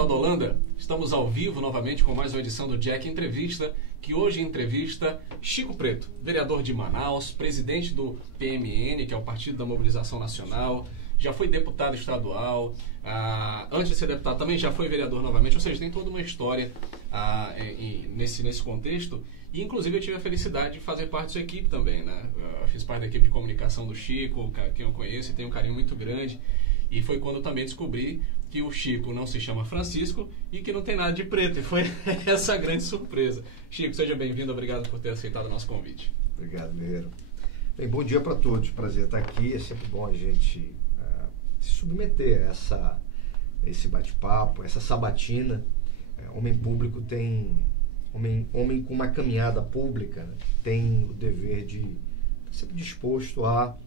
tal da Holanda? Estamos ao vivo novamente com mais uma edição do Jack Entrevista, que hoje entrevista Chico Preto, vereador de Manaus, presidente do PMN, que é o Partido da Mobilização Nacional, já foi deputado estadual, antes de ser deputado também já foi vereador novamente, ou seja, tem toda uma história nesse contexto. E, inclusive, eu tive a felicidade de fazer parte da sua equipe também, né? Eu fiz parte da equipe de comunicação do Chico, quem eu conheço e tenho um carinho muito grande. E foi quando eu também descobri que o Chico não se chama Francisco e que não tem nada de preto. E foi essa a grande surpresa. Chico, seja bem-vindo. Obrigado por ter aceitado o nosso convite. Obrigado, Leiro. Bem, bom dia para todos. Prazer estar aqui. É sempre bom a gente se submeter a esse bate-papo, essa sabatina. Homem público tem... Homem com uma caminhada pública, né, tem o dever de estar sempre disposto a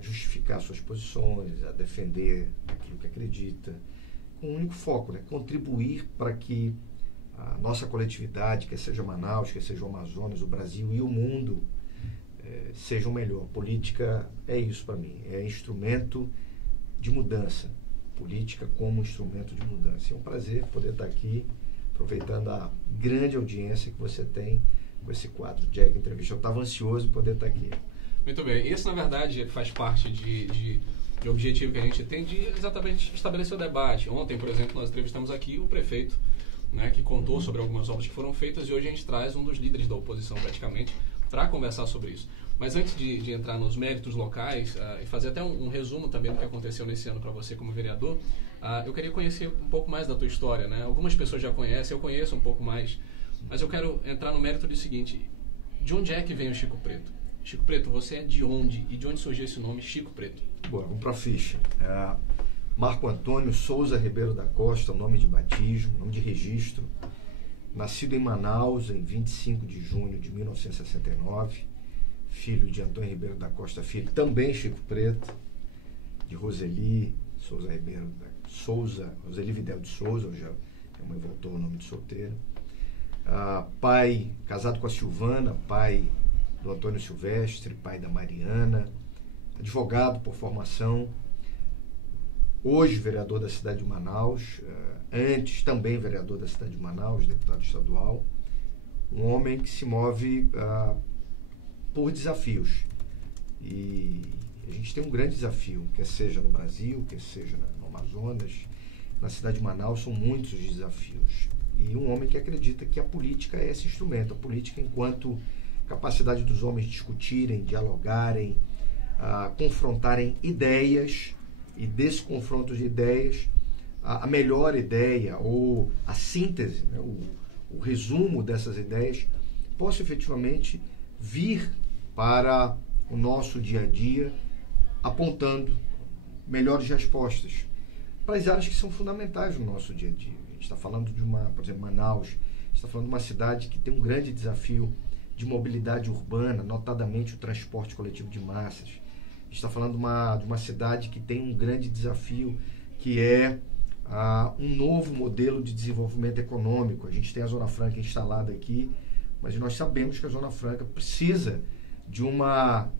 justificar suas posições, a defender aquilo que acredita, com um único foco, né, contribuir para que a nossa coletividade, quer seja Manaus, quer seja o Amazonas, o Brasil e o mundo, sejam melhor. Política é isso para mim, é instrumento de mudança. Política como instrumento de mudança. É um prazer poder estar aqui, aproveitando a grande audiência que você tem com esse quadro Jack Entrevista. Eu estava ansioso por poder estar aqui. Muito bem. Isso, na verdade, faz parte de objetivo que a gente tem de exatamente estabelecer o debate. Ontem, por exemplo, nós entrevistamos aqui o prefeito, né, que contou sobre algumas obras que foram feitas, e hoje a gente traz um dos líderes da oposição, praticamente, para conversar sobre isso. Mas antes de entrar nos méritos locais e fazer até um resumo também do que aconteceu nesse ano para você como vereador, eu queria conhecer um pouco mais da tua história, né? Algumas pessoas já conhecem, eu conheço um pouco mais, mas eu quero entrar no mérito do seguinte: de onde é que vem o Chico Preto? Chico Preto, você é de onde? E de onde surgiu esse nome Chico Preto? Bom, vamos para a ficha. Marco Antônio Souza Ribeiro da Costa, nome de batismo, nome de registro. Nascido em Manaus em 25 de junho de 1969. Filho de Antônio Ribeiro da Costa Filho, também Chico Preto, de Roseli Souza Ribeiro da Souza, Roseli Vidal de Souza, já minha mãe voltou o nome de solteiro. Pai, casado com a Silvana, pai do Antônio Silvestre, pai da Mariana, advogado por formação, hoje vereador da cidade de Manaus, antes também vereador da cidade de Manaus, deputado estadual, um homem que se move por desafios. E a gente tem um grande desafio, quer seja no Brasil, quer seja no Amazonas, na cidade de Manaus, são muitos os desafios. E um homem que acredita que a política é esse instrumento, a política enquanto capacidade dos homens discutirem, dialogarem, confrontarem ideias, e desse confronto de ideias, a melhor ideia ou a síntese, né, o resumo dessas ideias, possa efetivamente vir para o nosso dia a dia, apontando melhores respostas para as áreas que são fundamentais no nosso dia a dia. A gente está falando de por exemplo, Manaus, a gente está falando de uma cidade que tem um grande desafio de mobilidade urbana, notadamente o transporte coletivo de massas. A gente está falando de uma cidade que tem um grande desafio, que é um novo modelo de desenvolvimento econômico. A gente tem a Zona Franca instalada aqui, mas nós sabemos que a Zona Franca precisa de uma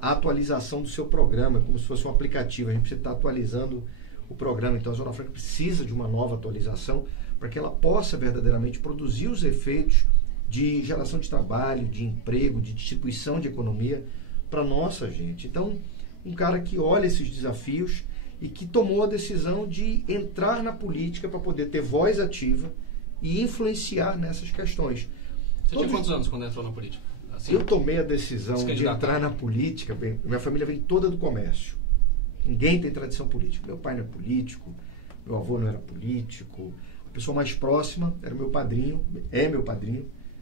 atualização do seu programa, como se fosse um aplicativo. A gente precisa estar atualizando o programa. Então a Zona Franca precisa de uma nova atualização para que ela possa verdadeiramente produzir os efeitos de geração de trabalho, de emprego, de distribuição de economia para a nossa gente. Então, um cara que olha esses desafios e que tomou a decisão de entrar na política para poder ter voz ativa e influenciar nessas questões. Você tinha quantos anos quando entrou na política? Assim, eu tomei a decisão de entrar na política. Minha família vem toda do comércio. Ninguém tem tradição política. Meu pai não é político, meu avô não era político. A pessoa mais próxima era meu padrinho,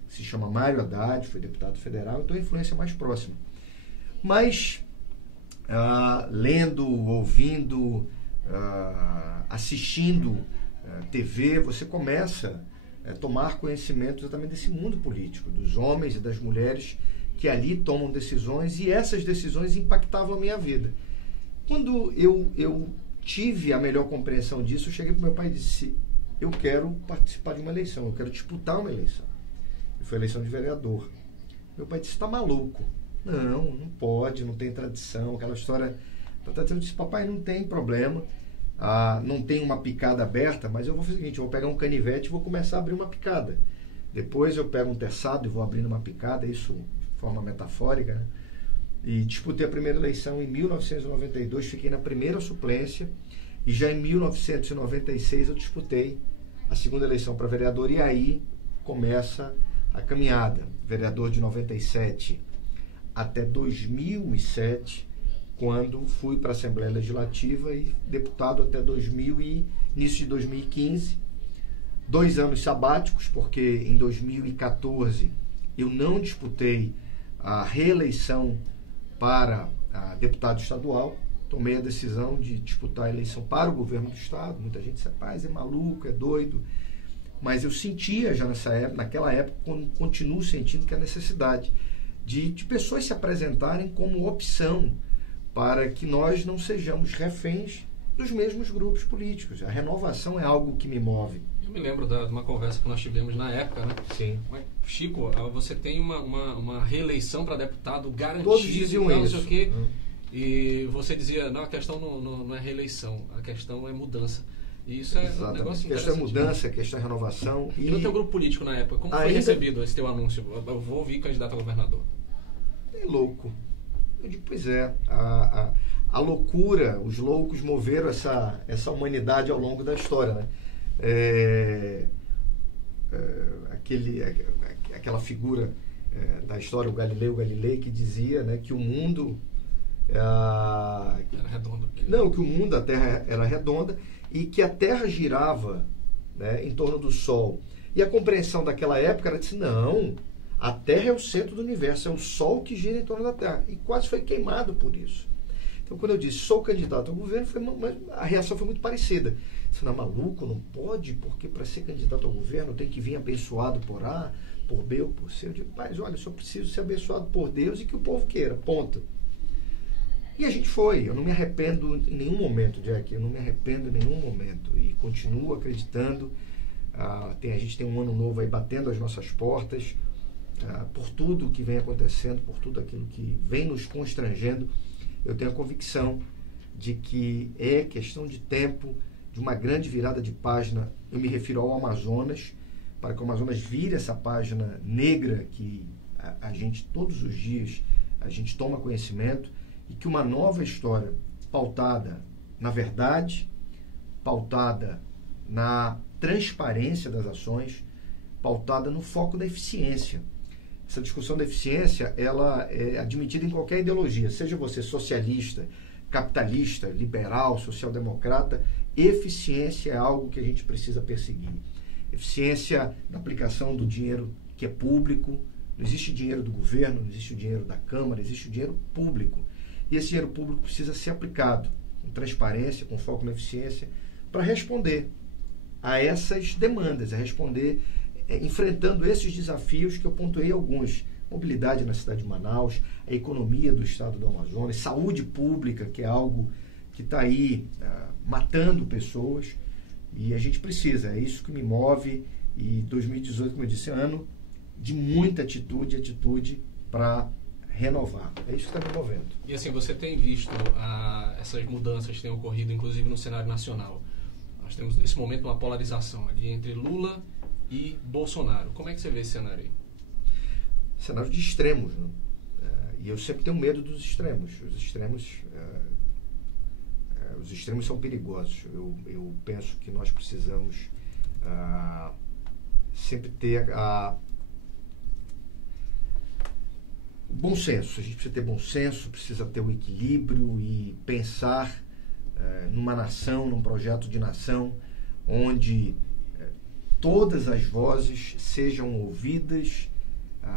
se chama Mário Haddad, foi deputado federal, então a influência mais próxima. Mas, lendo, ouvindo, assistindo TV, você começa tomar conhecimento exatamente desse mundo político, dos homens e das mulheres que ali tomam decisões, e essas decisões impactavam a minha vida. Quando eu tive a melhor compreensão disso, eu cheguei para meu pai e disse: eu quero participar de uma eleição, eu quero disputar uma eleição. E foi a eleição de vereador. Meu pai disse: está maluco? Não pode, não tem tradição, aquela história. Eu disse: papai, não tem problema. não tem uma picada aberta, mas eu vou fazer o seguinte, eu vou pegar um canivete e vou começar a abrir uma picada. Depois eu pego um terçado e vou abrindo uma picada, isso de forma metafórica, né? E disputei a primeira eleição em 1992, fiquei na primeira suplência, e já em 1996 eu disputei a segunda eleição para vereador, e aí começa a caminhada. Vereador de 97 até 2007, quando fui para a Assembleia Legislativa, e deputado até início de 2015. 2 anos sabáticos, porque em 2014 eu não disputei a reeleição para deputado estadual. Tomei a decisão de disputar a eleição para o governo do estado. Muita gente disse, rapaz, é maluco, é doido. Mas eu sentia já naquela época, continuo sentindo que a necessidade de pessoas se apresentarem como opção para que nós não sejamos reféns dos mesmos grupos políticos. A renovação é algo que me move. Eu me lembro de uma conversa que nós tivemos na época, né? Sim. Chico, você tem uma reeleição para deputado garantida. Todos diziam isso. Não sei o quê. E você dizia, não, a questão não é reeleição, a questão é mudança. E isso é exatamente. Um negócio interessante. A questão é mudança, a questão é renovação. E no teu grupo político na época, como foi recebido esse teu anúncio? Eu vou vir candidato a governador. É louco. Eu digo, pois é, a loucura, os loucos moveram essa humanidade ao longo da história, né? Aquela figura da história, o Galileu Galilei, que dizia, né, que o mundo era redondo. Não, que o mundo, a Terra era redonda e que a Terra girava, né, em torno do Sol. E a compreensão daquela época era assim, não, a Terra é o centro do universo, é o Sol que gira em torno da Terra. E quase foi queimado por isso. Então, quando eu disse, sou candidato ao governo, a reação foi muito parecida. Você não é maluco? Não pode? Porque para ser candidato ao governo tem que vir abençoado por A, por B ou por C. Eu digo, mas olha, eu só preciso ser abençoado por Deus e que o povo queira, ponto. E a gente foi. Eu não me arrependo em nenhum momento, Jack. Eu não me arrependo em nenhum momento. E continuo acreditando. A gente tem um ano novo aí batendo as nossas portas. Por tudo que vem acontecendo, por tudo aquilo que vem nos constrangendo, eu tenho a convicção de que é questão de tempo, de uma grande virada de página. Eu me refiro ao Amazonas, para que o Amazonas vire essa página negra que a gente, todos os dias, a gente toma conhecimento, e que uma nova história pautada na verdade, pautada na transparência das ações, pautada no foco da eficiência. Essa discussão da eficiência, ela é admitida em qualquer ideologia, seja você socialista, capitalista, liberal, social-democrata. Eficiência é algo que a gente precisa perseguir. Eficiência na aplicação do dinheiro que é público. Não existe dinheiro do governo, não existe o dinheiro da Câmara, existe o dinheiro público. E esse dinheiro público precisa ser aplicado com transparência, com foco na eficiência, para responder a essas demandas, a responder enfrentando esses desafios que eu pontuei alguns. Mobilidade na cidade de Manaus, a economia do estado do Amazonas, saúde pública, que é algo que está aí matando pessoas, e a gente precisa, é isso que me move. E 2018, como eu disse, é ano de muita atitude para renovar. É isso que está me movendo. E assim, você tem visto essas mudanças que têm ocorrido, inclusive no cenário nacional. Nós temos nesse momento uma polarização ali entre Lula e Bolsonaro. Como é que você vê esse cenário aí? Cenário de extremos, né? E eu sempre tenho medo dos extremos. Os extremos são perigosos. Eu penso que nós precisamos sempre ter o bom senso. A gente precisa ter bom senso, precisa ter o equilíbrio e pensar numa nação, num projeto de nação, onde todas as vozes sejam ouvidas,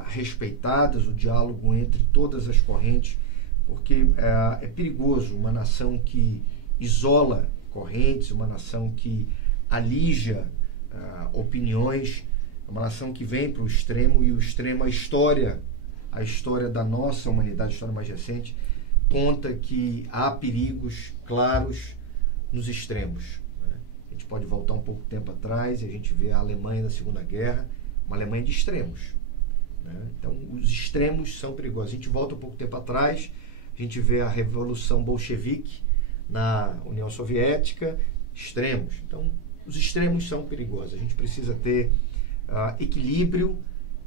respeitadas, o diálogo entre todas as correntes, porque é perigoso uma nação que isola correntes, uma nação que alija opiniões, uma nação que vem para o extremo, e o extremo, a história da nossa humanidade, a história mais recente, conta que há perigos claros nos extremos. A gente pode voltar um pouco tempo atrás e a gente vê a Alemanha da Segunda Guerra, uma Alemanha de extremos. Então, os extremos são perigosos. A gente volta um pouco tempo atrás, a gente vê a Revolução Bolchevique na União Soviética, extremos. Então, os extremos são perigosos. A gente precisa ter equilíbrio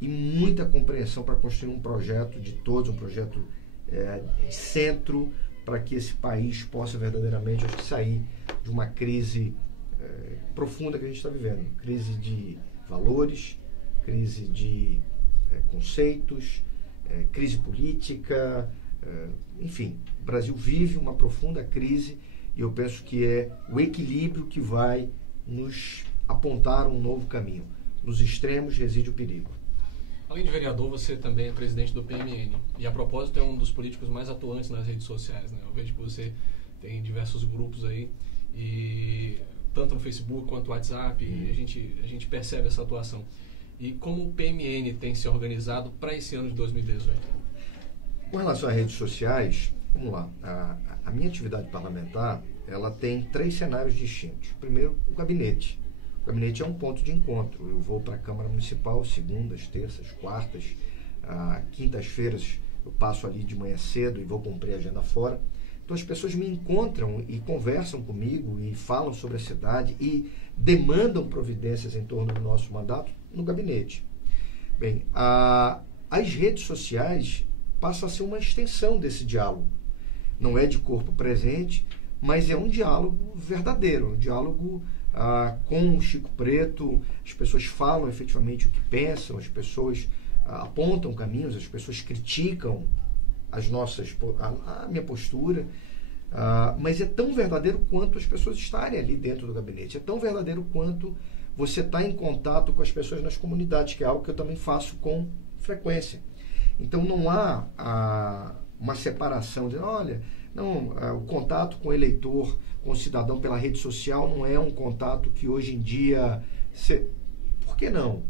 e muita compreensão para construir um projeto de todos, um projeto de centro, para que esse país possa verdadeiramente sair de uma crise profunda que a gente está vivendo. Crise de valores, crise de conceitos, crise política, enfim. O Brasil vive uma profunda crise e eu penso que é o equilíbrio que vai nos apontar um novo caminho. Nos extremos reside o perigo. Além de vereador, você também é presidente do PMN. E, a propósito, é um dos políticos mais atuantes nas redes sociais, né? Eu vejo que você tem diversos grupos aí, e tanto no Facebook quanto no WhatsApp, e a gente percebe essa atuação. E como o PMN tem se organizado para esse ano de 2018? Com relação às redes sociais, vamos lá. A minha atividade parlamentar, ela tem 3 cenários distintos. Primeiro, o gabinete. O gabinete é um ponto de encontro. Eu vou para a Câmara Municipal segundas, terças, quartas, quintas-feiras eu passo ali de manhã cedo e vou cumprir a agenda fora. Então as pessoas me encontram e conversam comigo e falam sobre a cidade e demandam providências em torno do nosso mandato no gabinete. Bem, as redes sociais passam a ser uma extensão desse diálogo. Não é de corpo presente, mas é um diálogo verdadeiro, um diálogo com o Chico Preto. As pessoas falam efetivamente o que pensam, as pessoas apontam caminhos, as pessoas criticam a minha postura, mas é tão verdadeiro quanto as pessoas estarem ali dentro do gabinete, é tão verdadeiro quanto você está em contato com as pessoas nas comunidades, que é algo que eu também faço com frequência. Então não há uma separação de, olha, não, o contato com o eleitor, com o cidadão pela rede social não é um contato que hoje em dia... Por que não?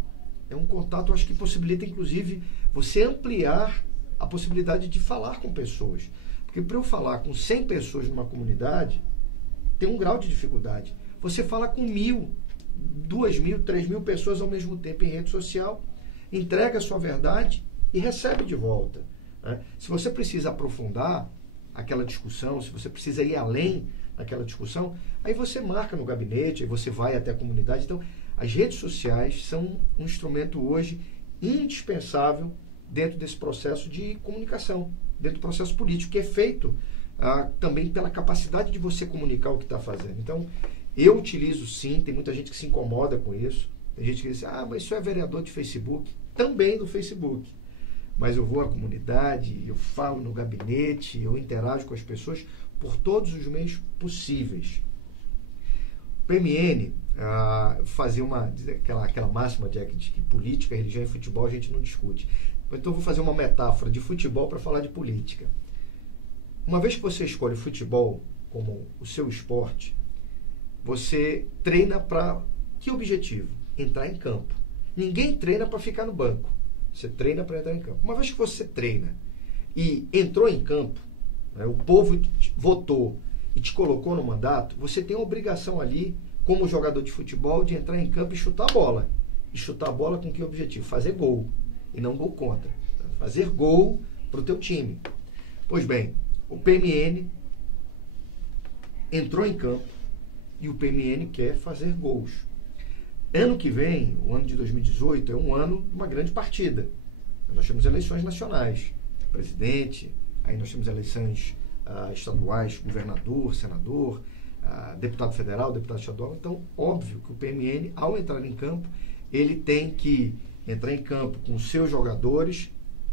É um contato, acho que possibilita, inclusive, você ampliar a possibilidade de falar com pessoas. Porque para eu falar com 100 pessoas numa comunidade, tem um grau de dificuldade. Você fala com 1.000, 2.000, 3.000 pessoas ao mesmo tempo em rede social, entrega a sua verdade e recebe de volta. Né? Se você precisa aprofundar aquela discussão, se você precisa ir além daquela discussão, aí você marca no gabinete, aí você vai até a comunidade. Então, as redes sociais são um instrumento hoje indispensável dentro desse processo de comunicação, dentro do processo político, que é feito também pela capacidade de você comunicar o que está fazendo. Então, eu utilizo sim, tem muita gente que se incomoda com isso, tem gente que diz, mas isso é vereador de Facebook, também do Facebook. Mas eu vou à comunidade, eu falo no gabinete, eu interajo com as pessoas por todos os meios possíveis. O PMN, fazer aquela máxima de que política, religião e futebol a gente não discute. Então eu vou fazer uma metáfora de futebol para falar de política. Uma vez que você escolhe o futebol como o seu esporte, você treina para que objetivo? Entrar em campo. Ninguém treina para ficar no banco. Você treina para entrar em campo. Uma vez que você treina e entrou em campo, né, o povo votou e te colocou no mandato, você tem a obrigação ali, como jogador de futebol, de entrar em campo e chutar a bola. E chutar a bola com que objetivo? Fazer gol. E não gol contra. Fazer gol para o teu time. Pois bem, o PMN entrou em campo e o PMN quer fazer gols. Ano que vem, o ano de 2018, é um ano de uma grande partida. Nós temos eleições nacionais, presidente, aí nós temos eleições estaduais, governador, senador, deputado federal, deputado estadual. Então, óbvio que o PMN, ao entrar em campo, ele tem que entrar em campo com os seus jogadores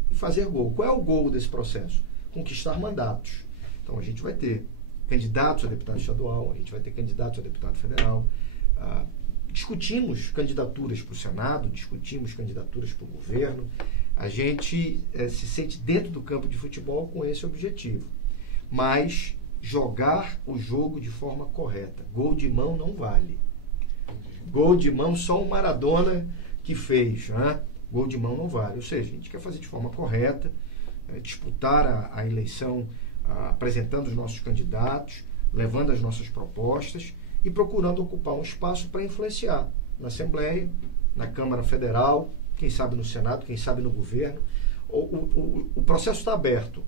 e fazer gol. Qual é o gol desse processo? Conquistar mandatos. Então, a gente vai ter candidatos a deputado estadual, a gente vai ter candidatos a deputado federal. Discutimos candidaturas para o Senado, discutimos candidaturas para o governo. A gente se sente dentro do campo de futebol com esse objetivo. Mas jogar o jogo de forma correta. Gol de mão não vale. Gol de mão só o Maradona que fez, né? Gol de mão não vale. Ou seja, a gente quer fazer de forma correta, disputar a eleição apresentando os nossos candidatos, levando as nossas propostas e procurando ocupar um espaço para influenciar na Assembleia, na Câmara Federal, quem sabe no Senado, quem sabe no governo. O processo está aberto.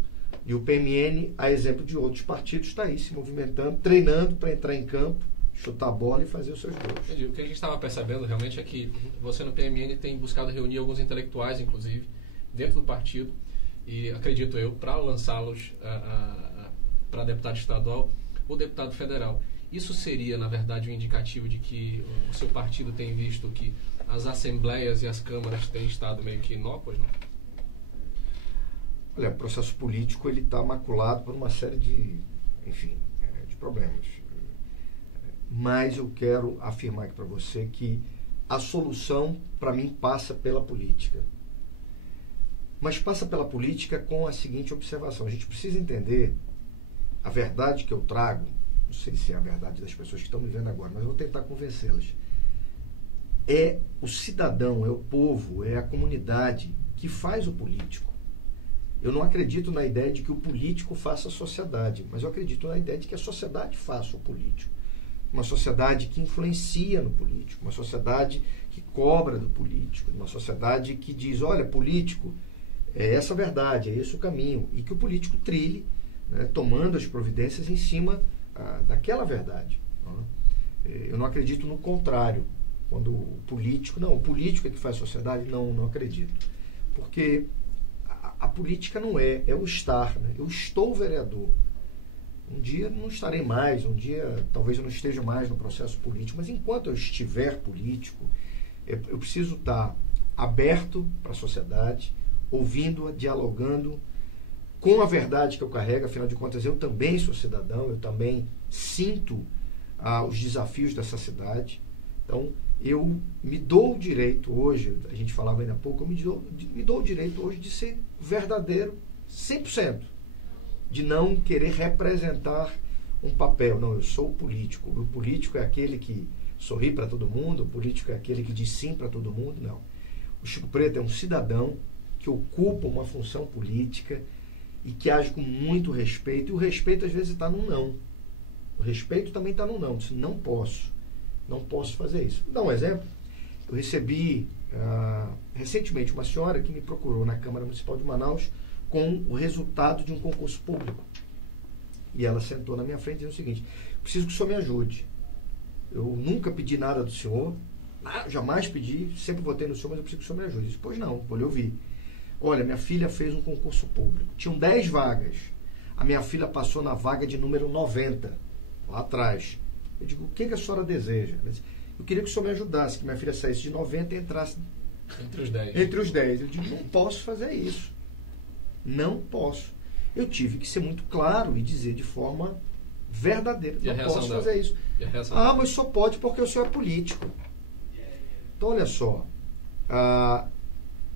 E o PMN, a exemplo de outros partidos, está aí se movimentando, treinando para entrar em campo, chutar a bola e fazer os seus gols. Entendi. O que a gente estava percebendo realmente é que você no PMN tem buscado reunir alguns intelectuais, inclusive, dentro do partido, e acredito eu, para lançá-los para deputado estadual ou deputado federal. Isso seria, na verdade, um indicativo de que o seu partido tem visto que as assembleias e as câmaras têm estado meio que inócuas, não? Olha, o processo político ele está maculado por uma série de problemas. Mas eu quero afirmar aqui para você que a solução, para mim, passa pela política. Mas passa pela política com a seguinte observação. A gente precisa entender a verdade que eu trago, não sei se é a verdade das pessoas que estão me vendo agora, mas eu vou tentar convencê-las. É o cidadão, é o povo, é a comunidade que faz o político. Eu não acredito na ideia de que o político faça a sociedade, mas eu acredito na ideia de que a sociedade faça o político. Uma sociedade que influencia no político, uma sociedade que cobra do político, uma sociedade que diz, olha, político, é essa a verdade, é esse o caminho, e que o político trilhe, né, tomando as providências em cima daquela verdade. Eu não acredito no contrário, quando o político é que faz a sociedade, não acredito. Porque a política não é o estar, né? Eu estou vereador. Um dia não estarei mais, um dia talvez eu não esteja mais no processo político, mas enquanto eu estiver político, eu preciso estar aberto para a sociedade, ouvindo-a, dialogando com a verdade que eu carrego. Afinal de contas, eu também sou cidadão, eu também sinto os desafios dessa cidade. Então, eu me dou o direito hoje, a gente falava ainda há pouco, eu me dou o direito hoje de ser verdadeiro 100%. De não querer representar um papel. Não, eu sou político. O político é aquele que sorri para todo mundo, o político é aquele que diz sim para todo mundo. Não. O Chico Preto é um cidadão que ocupa uma função política e que age com muito respeito. E o respeito, às vezes, está no não. O respeito também está no não. Diz, não posso fazer isso. Vou dar um exemplo. Eu recebi recentemente uma senhora que me procurou na Câmara Municipal de Manaus com o resultado de um concurso público. E ela sentou na minha frente e disse o seguinte: preciso que o senhor me ajude. Eu nunca pedi nada do senhor, jamais pedi, sempre votei no senhor, mas eu preciso que o senhor me ajude. Eu disse, pois não, vou lhe ouvir. Olha, minha filha fez um concurso público. Tinham 10 vagas. A minha filha passou na vaga de número 90, lá atrás. Eu digo, o que a senhora deseja? Ela disse, eu queria que o senhor me ajudasse, que minha filha saísse de 90 e entrasse entre os 10. Eu digo, não posso fazer isso. Não posso. Eu tive que ser muito claro e dizer de forma verdadeira. Não posso fazer isso. Mas só pode porque o senhor é político. Então, olha só.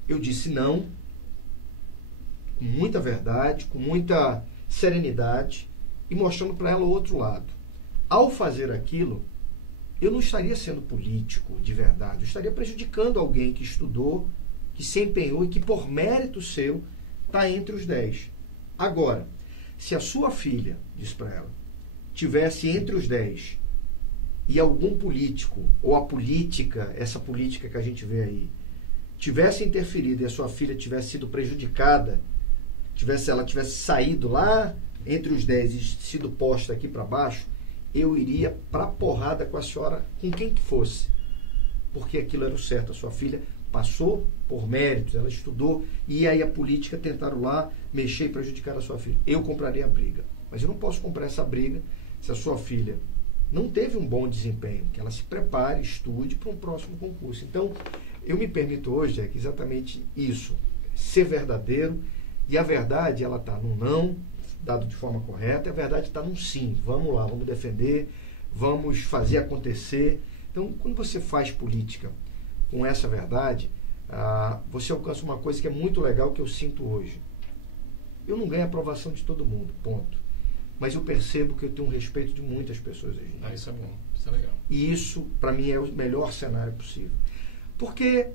Eu disse não, com muita verdade, com muita serenidade, e mostrando para ela o outro lado. Ao fazer aquilo, eu não estaria sendo político de verdade. Eu estaria prejudicando alguém que estudou, que se empenhou e que, por mérito seu, está entre os 10. Agora, se a sua filha, diz para ela, tivesse entre os 10 e algum político, ou a política, essa política que a gente vê aí, tivesse interferido e a sua filha tivesse sido prejudicada, ela tivesse saído lá entre os 10 e sido posta aqui para baixo, eu iria para a porrada com a senhora, com quem que fosse. Porque aquilo era o certo. A sua filha passou por méritos, ela estudou, e aí a política tentaram lá mexer e prejudicar a sua filha. Eu compraria a briga. Mas eu não posso comprar essa briga se a sua filha não teve um bom desempenho, que ela se prepare, estude para um próximo concurso. Então, eu me permito hoje, Jack, exatamente isso, ser verdadeiro, e a verdade, ela está no não, dado de forma correta, e a verdade está num sim. Vamos lá, vamos defender, vamos fazer acontecer. Então, quando você faz política com essa verdade, você alcança uma coisa que é muito legal, que eu sinto hoje. Eu não ganho a aprovação de todo mundo, ponto. Mas eu percebo que eu tenho um respeito de muitas pessoas hoje. Isso é bom, isso é legal. E isso, para mim, é o melhor cenário possível. Porque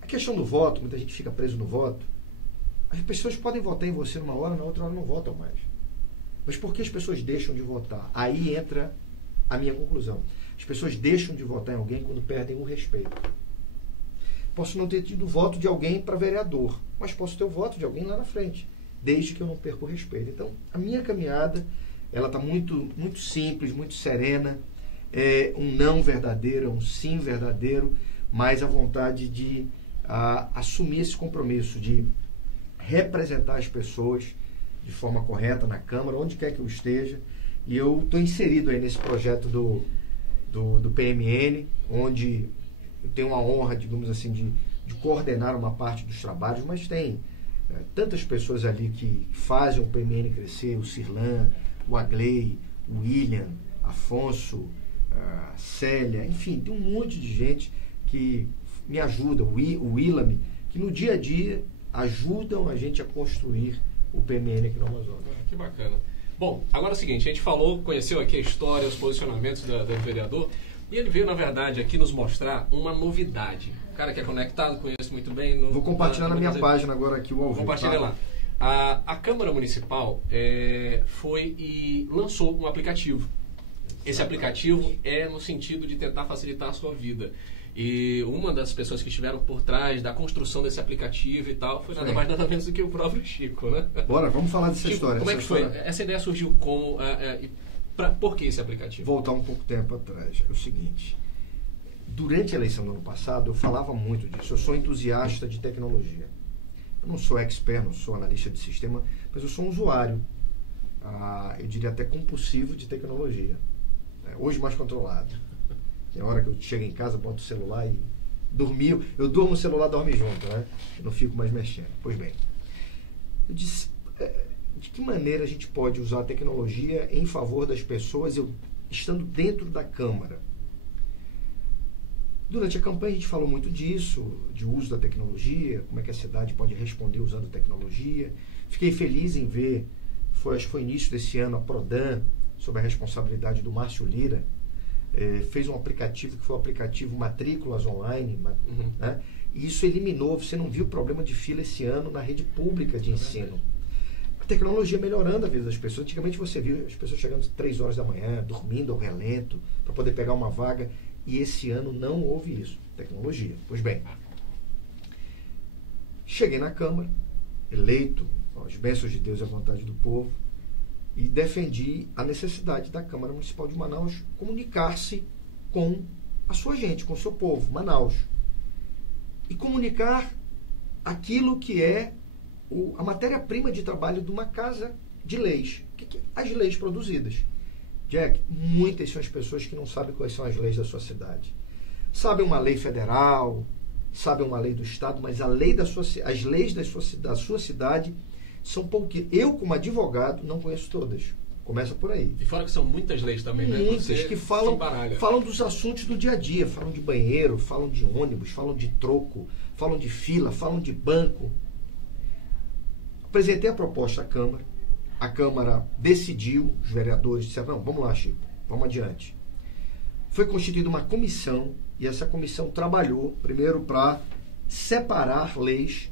a questão do voto, muita gente fica preso no voto. As pessoas podem votar em você numa hora, na outra hora não votam mais. Mas por que as pessoas deixam de votar? Aí entra a minha conclusão. As pessoas deixam de votar em alguém quando perdem o respeito. Posso não ter tido o voto de alguém para vereador, mas posso ter o voto de alguém lá na frente. desde que eu não perca o respeito. Então, a minha caminhada, ela está muito, muito simples, muito serena, é um não verdadeiro, é um sim verdadeiro, mas a vontade de assumir esse compromisso, de representar as pessoas de forma correta na Câmara, onde quer que eu esteja. E eu estou inserido aí nesse projeto do PMN, onde eu tenho a honra, digamos assim, de coordenar uma parte dos trabalhos, mas tem tantas pessoas ali que fazem o PMN crescer, o Cirlan, o Agley, o William, Afonso, a Célia, enfim, tem um monte de gente que me ajuda, o Willam, que no dia a dia ajudam a gente a construir o PMN aqui no Amazonas. Que bacana. Bom, agora é o seguinte, a gente conheceu aqui a história, os posicionamentos do vereador, e ele veio, na verdade, aqui nos mostrar uma novidade. O cara que é conectado, conhece muito bem. Vou compartilhar na minha página agora aqui o ao vivo. Compartilha lá. A Câmara Municipal foi e lançou um aplicativo. Esse aplicativo é no sentido de tentar facilitar a sua vida. E uma das pessoas que estiveram por trás da construção desse aplicativo e tal foi nada mais nada menos do que o próprio Chico, né? Bora, vamos falar dessa Chico, história. Como é que foi? Essa ideia surgiu como? Por que esse aplicativo? Voltar um pouco tempo atrás. É o seguinte, durante a eleição do ano passado, eu falava muito disso. Eu sou entusiasta de tecnologia. Eu não sou expert, não sou analista de sistema, mas eu sou um usuário, eu diria até compulsivo de tecnologia. Hoje mais controlado. Tem hora que eu chego em casa, boto o celular e eu durmo, o celular dorme junto, né? Eu não fico mais mexendo. Pois bem, eu disse, de que maneira a gente pode usar a tecnologia em favor das pessoas, eu estando dentro da Câmara? Durante a campanha a gente falou muito disso, de uso da tecnologia, como é que a cidade pode responder usando tecnologia. Fiquei feliz em ver, acho que foi início desse ano, a Prodan, sob a responsabilidade do Márcio Lira, fez um aplicativo que foi o aplicativo Matrículas Online, né? E isso eliminou, você não viu problema de fila esse ano na rede pública de ensino. A tecnologia melhorando a vida das pessoas. Antigamente você viu as pessoas chegando às 3 horas da manhã, dormindo ao relento, para poder pegar uma vaga, e esse ano não houve isso. Tecnologia. Pois bem, cheguei na Câmara, eleito, as bênçãos de Deus e a vontade do povo, e defendi a necessidade da Câmara Municipal de Manaus comunicar-se com a sua gente, com o seu povo, Manaus. E comunicar aquilo que é a matéria-prima de trabalho de uma casa de leis. As leis produzidas. Jack, muitas são as pessoas que não sabem quais são as leis da sua cidade. Sabem uma lei federal, sabem uma lei do Estado, mas as leis da sua cidade são pouquinhas. Eu, como advogado, não conheço todas. Começa por aí. E fora que são muitas leis também, né? Muitas que falam dos assuntos do dia a dia. Falam de banheiro, falam de ônibus, falam de troco, falam de fila, falam de banco. Apresentei a proposta à Câmara. A Câmara decidiu, os vereadores disseram, não, vamos lá, Chico, vamos adiante. Foi constituída uma comissão, e essa comissão trabalhou, primeiro, para separar leis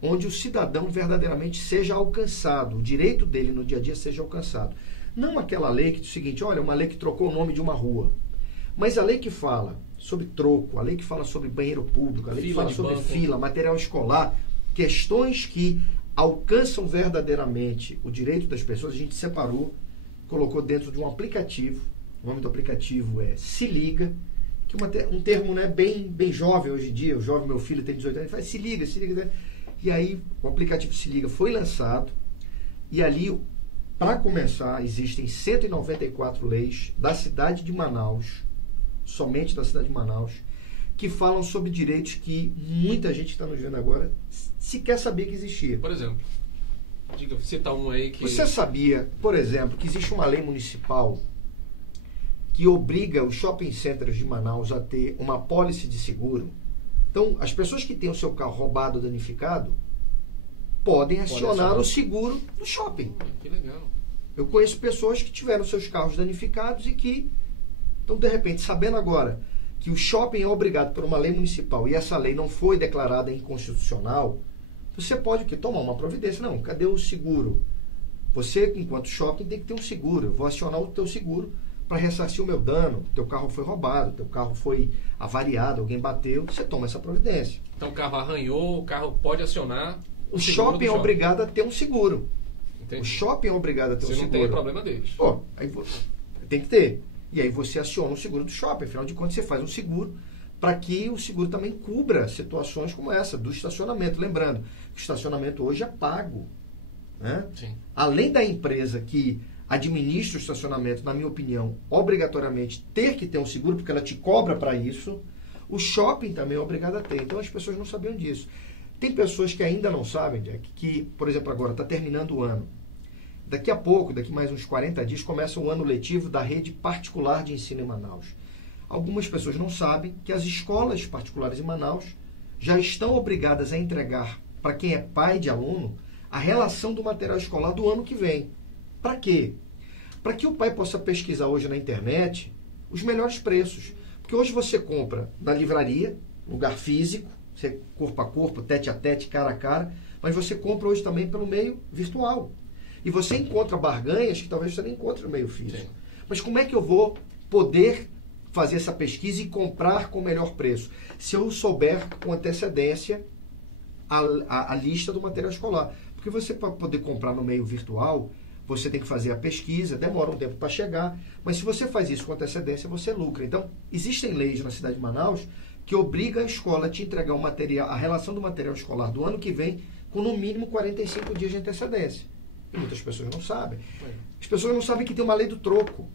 onde o cidadão verdadeiramente seja alcançado, o direito dele no dia a dia seja alcançado. Não aquela lei que diz o seguinte, olha, uma lei que trocou o nome de uma rua, mas a lei que fala sobre troco, a lei que fala sobre banheiro público, a lei que fala sobre fila, material escolar, questões que alcançam verdadeiramente o direito das pessoas, a gente separou, colocou dentro de um aplicativo, o nome do aplicativo é Se Liga, que um termo, né, bem jovem hoje em dia, o jovem, meu filho tem 18 anos, ele fala Se Liga, né? E aí o aplicativo Se Liga foi lançado, e ali, para começar, existem 194 leis da cidade de Manaus, somente da cidade de Manaus, que falam sobre direitos que muita gente que está nos vendo agora sequer sabia que existia. Por exemplo, cita um aí que... Você sabia, por exemplo, que existe uma lei municipal que obriga os shopping centers de Manaus a ter uma apólice de seguro? Então, as pessoas que têm o seu carro roubado ou danificado podem acionar o seguro do shopping. Que legal. Eu conheço pessoas que tiveram seus carros danificados e que, então, de repente, sabendo agora que o shopping é obrigado por uma lei municipal e essa lei não foi declarada inconstitucional, você pode tomar uma providência. Não, cadê o seguro? Você, enquanto shopping, tem que ter um seguro. Eu vou acionar o teu seguro para ressarcir o meu dano. Teu carro foi roubado, teu carro foi avariado, alguém bateu, você toma essa providência. Então o carro arranhou, o carro pode acionar o shopping é obrigado a ter um seguro. Entendi. O shopping é obrigado a ter um seguro. Você não tem problema deles. Pô, aí tem que ter. E aí você aciona o seguro do shopping. Afinal de contas, você faz um seguro para que o seguro também cubra situações como essa, do estacionamento. Lembrando, o estacionamento hoje é pago. Né? Sim. Além da empresa que administra o estacionamento, na minha opinião, obrigatoriamente ter que ter um seguro, porque ela te cobra para isso, o shopping também é obrigado a ter. Então as pessoas não sabiam disso. Tem pessoas que ainda não sabem, Jack, que, por exemplo, agora está terminando o ano. Daqui a pouco, daqui mais uns 40 dias, começa o ano letivo da rede particular de ensino em Manaus. Algumas pessoas não sabem que as escolas particulares em Manaus já estão obrigadas a entregar para quem é pai de aluno a relação do material escolar do ano que vem. Para quê? Para que o pai possa pesquisar hoje na internet os melhores preços. Porque hoje você compra na livraria, lugar físico, você corpo a corpo, tete a tete, cara a cara, mas você compra hoje também pelo meio virtual. E você encontra barganhas que talvez você não encontre no meio físico. Sim. Mas como é que eu vou poder fazer essa pesquisa e comprar com o melhor preço? Se eu souber com antecedência a lista do material escolar. Porque você, para poder comprar no meio virtual, você tem que fazer a pesquisa, demora um tempo para chegar, mas se você faz isso com antecedência, você lucra. Então, existem leis na cidade de Manaus que obrigam a escola a te entregar o material, a relação do material escolar do ano que vem com no mínimo 45 dias de antecedência. E muitas pessoas não sabem. As pessoas não sabem que tem uma lei do troco.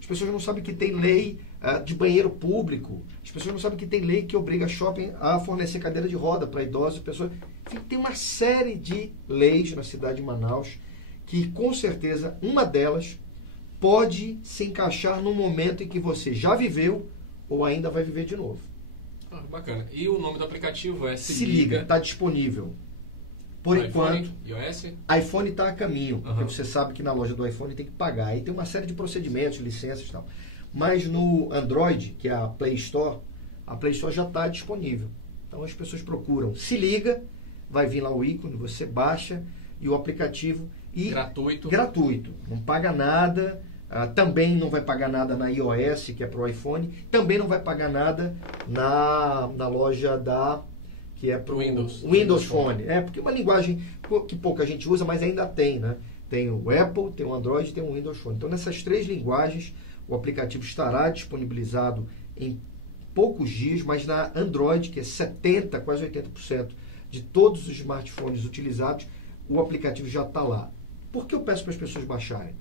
As pessoas não sabem que tem lei de banheiro público. As pessoas não sabem que tem lei que obriga a shopping a fornecer cadeira de roda para idosos e pessoas. Enfim, tem uma série de leis na cidade de Manaus que, com certeza, uma delas pode se encaixar no momento em que você já viveu ou ainda vai viver de novo. Bacana. E o nome do aplicativo é Se Liga. Está disponível. Por enquanto, iOS? iPhone está a caminho, porque você sabe que na loja do iPhone tem que pagar. Aí tem uma série de procedimentos, licenças e tal. Mas no Android, que é a Play Store já está disponível. Então as pessoas procuram Se Liga, vai vir lá o ícone, você baixa e o aplicativo... Gratuito. Não paga nada. Também não vai pagar nada na iOS, que é para o iPhone. Também não vai pagar nada na loja que é para o Windows Phone. Porque é uma linguagem que pouca gente usa, mas ainda tem, né? Tem o Apple, tem o Android e tem o Windows Phone. Então, nessas três linguagens, o aplicativo estará disponibilizado em poucos dias, mas na Android, que é 70%, quase 80% de todos os smartphones utilizados, o aplicativo já está lá. Por que eu peço para as pessoas baixarem?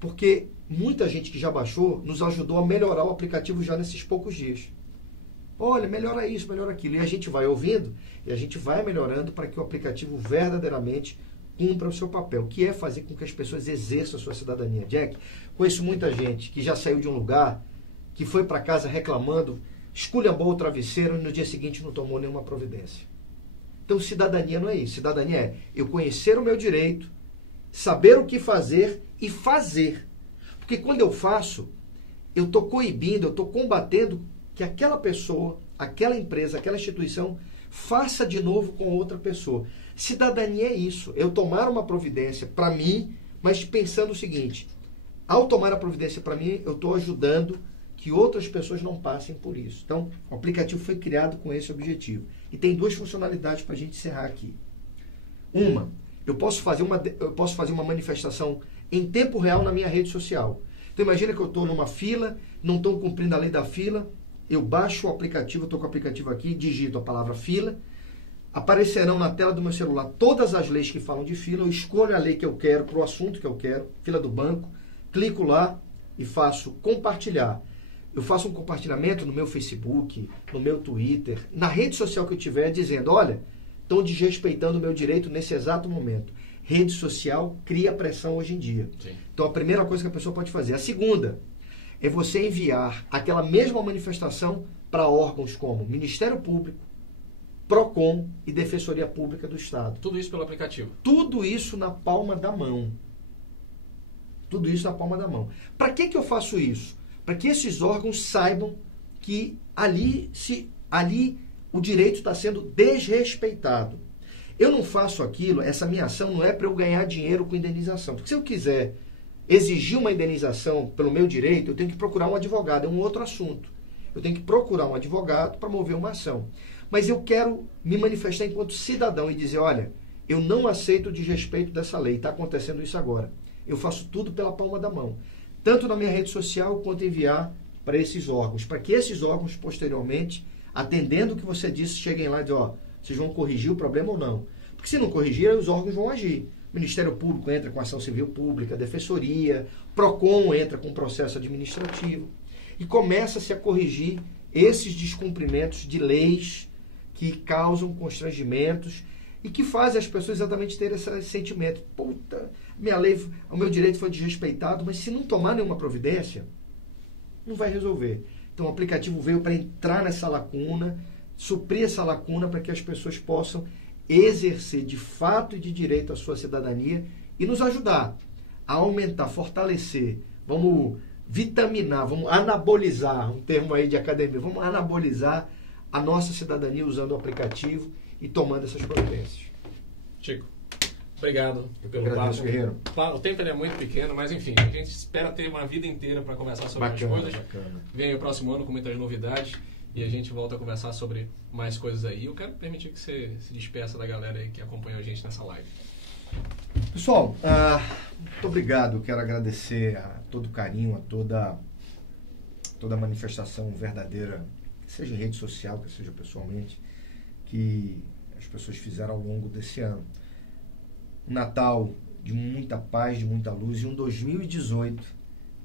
Porque muita gente que já baixou nos ajudou a melhorar o aplicativo já nesses poucos dias. Olha, melhora isso, melhora aquilo. E a gente vai ouvindo e a gente vai melhorando para que o aplicativo verdadeiramente cumpra o seu papel, que é fazer com que as pessoas exerçam a sua cidadania. Jack, conheço muita gente que já saiu de um lugar, que foi para casa reclamando, esculhambou o travesseiro e no dia seguinte não tomou nenhuma providência. Então, cidadania não é isso. Cidadania é eu conhecer o meu direito, saber o que fazer e fazer. Porque quando eu faço, eu estou coibindo, eu estou combatendo que aquela pessoa, aquela empresa, aquela instituição faça de novo com outra pessoa. Cidadania é isso. Eu tomar uma providência para mim, mas pensando o seguinte, ao tomar a providência para mim, eu estou ajudando que outras pessoas não passem por isso. Então, o aplicativo foi criado com esse objetivo. E tem duas funcionalidades para a gente encerrar aqui. Uma, eu posso fazer uma manifestação em tempo real na minha rede social. Então, imagina que eu estou numa fila, não estou cumprindo a lei da fila, eu baixo o aplicativo, estou com o aplicativo aqui, digito a palavra fila, aparecerão na tela do meu celular todas as leis que falam de fila, eu escolho a lei que eu quero, para o assunto que eu quero, fila do banco, clico lá e faço compartilhar. Eu faço um compartilhamento no meu Facebook, no meu Twitter, na rede social que eu tiver, dizendo, olha, estão desrespeitando o meu direito nesse exato momento. Rede social cria pressão hoje em dia. Sim. Então, a primeira coisa que a pessoa pode fazer. A segunda é você enviar aquela mesma manifestação para órgãos como Ministério Público, PROCON e Defensoria Pública do Estado. Tudo isso pelo aplicativo? Tudo isso na palma da mão. Tudo isso na palma da mão. Para que eu faço isso? Para que esses órgãos saibam que ali o direito está sendo desrespeitado. Eu não faço aquilo, essa minha ação não é para eu ganhar dinheiro com indenização. Porque se eu quiser exigir uma indenização pelo meu direito, eu tenho que procurar um advogado, é um outro assunto. Eu tenho que procurar um advogado para mover uma ação. Mas eu quero me manifestar enquanto cidadão e dizer, olha, Eu não aceito o desrespeito dessa lei. Está acontecendo isso agora. Eu faço tudo pela palma da mão. Tanto na minha rede social, quanto enviar para esses órgãos. Para que esses órgãos, posteriormente, atendendo o que você disse, cheguem lá e dizem, ó, vocês vão corrigir o problema ou não? Porque se não corrigir, os órgãos vão agir. O Ministério Público entra com ação civil pública, a Defensoria, PROCON entra com processo administrativo. E começa-se a corrigir esses descumprimentos de leis que causam constrangimentos e que fazem as pessoas exatamente terem esse sentimento. Puta, minha lei, o meu direito foi desrespeitado, mas se não tomar nenhuma providência, não vai resolver. Então o aplicativo veio para entrar nessa lacuna, suprir essa lacuna para que as pessoas possam exercer de fato e de direito a sua cidadania e nos ajudar a aumentar, fortalecer, vamos vitaminar, vamos anabolizar, um termo aí de academia, vamos anabolizar a nossa cidadania usando o aplicativo e tomando essas providências. Chico, obrigado pelo agradeço, papo. Guerreiro. O tempo ele é muito pequeno, mas enfim, a gente espera ter uma vida inteira para conversar sobre as coisas. Bacana. Vem o próximo ano com muitas novidades e a gente volta a conversar sobre mais coisas aí. Eu quero permitir que você se despeça da galera aí que acompanha a gente nessa live. Pessoal, muito obrigado. Eu quero agradecer a todo o carinho, a toda manifestação verdadeira, que seja em rede social, que seja pessoalmente, que as pessoas fizeram ao longo desse ano. Um Natal de muita paz, de muita luz e um 2018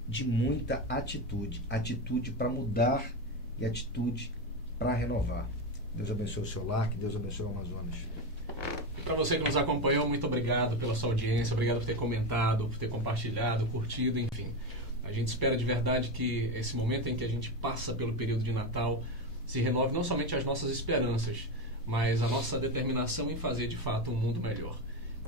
de muita atitude. Atitude para mudar e atitude para renovar. Deus abençoe o seu lar, que Deus abençoe o Amazonas. E para você que nos acompanhou, muito obrigado pela sua audiência, obrigado por ter comentado, por ter compartilhado, curtido, enfim. A gente espera de verdade que esse momento em que a gente passa pelo período de Natal se renove não somente as nossas esperanças, mas a nossa determinação em fazer de fato um mundo melhor.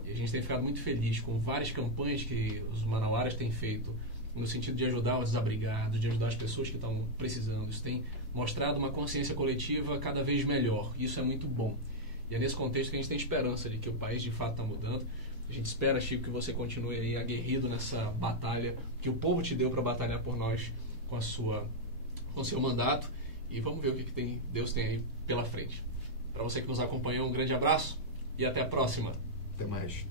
E a gente tem ficado muito feliz com várias campanhas que os manauaras têm feito no sentido de ajudar os desabrigados, de ajudar as pessoas que estão precisando. Isso tem mostrado uma consciência coletiva cada vez melhor. Isso é muito bom. E é nesse contexto que a gente tem esperança de que o país de fato está mudando. A gente espera, Chico, que você continue aí aguerrido nessa batalha que o povo te deu para batalhar por nós com o seu mandato. E vamos ver o que Deus tem aí pela frente. Para você que nos acompanhou, um grande abraço e até a próxima. Até mais.